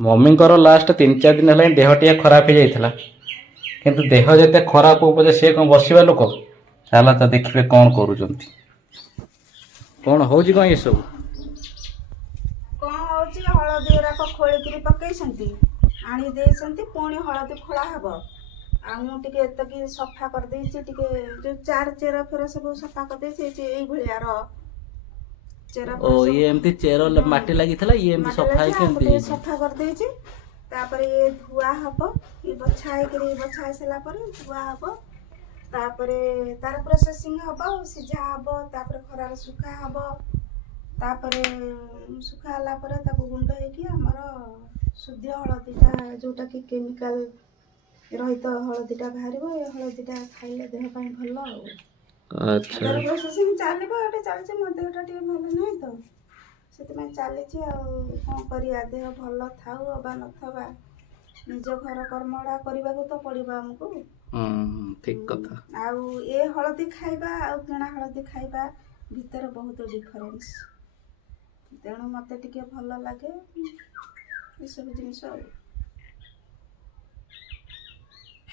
मम्मीଙ୍କର last 3-4 दिन है देह टे खराब हो जाता किंतु देह जिते खराब हो पचे सी कौन बसवा लोक चला तो देखिए कौन करुँच कौन हो कौन ये सब कौन होची हलदी गुराक खोलिकी पकई आनी देती पुणी हलदी खोला हम आ मुझे एतकी सफा करदे जो चार चेर फेर सब सफा करदे भार चेर ओ ये एमती चेर माटी लगी ये एमती सफा है केमती सफा करदे ये धुआ हम ये बछाई बछाई सारा धुआ हम तापर तार प्रोसेसिंग हम सीझा हम तापर खरार सुखा हम तापर सुखा हला गुंड होमर शुद्ध हलदीटा जोटा कि केमिकाल रहित हलदीटा बाहर ये हलदीटा खाइले देह भल अच्छा तार प्रोसेसिंग चलो ये चलती मो देहटा टे भल ना तो से चली कौन कर देह भल थाऊ अबा नथबा निज घर कर्मड़ा करने तो पड़ो आमको ठीक कथा आउ ए हलदी खाइबा आउ किणा हलदी खाइबा भितर बहुत डिफरेंस तेणु मत टिके भल लगे ये सब जिनस।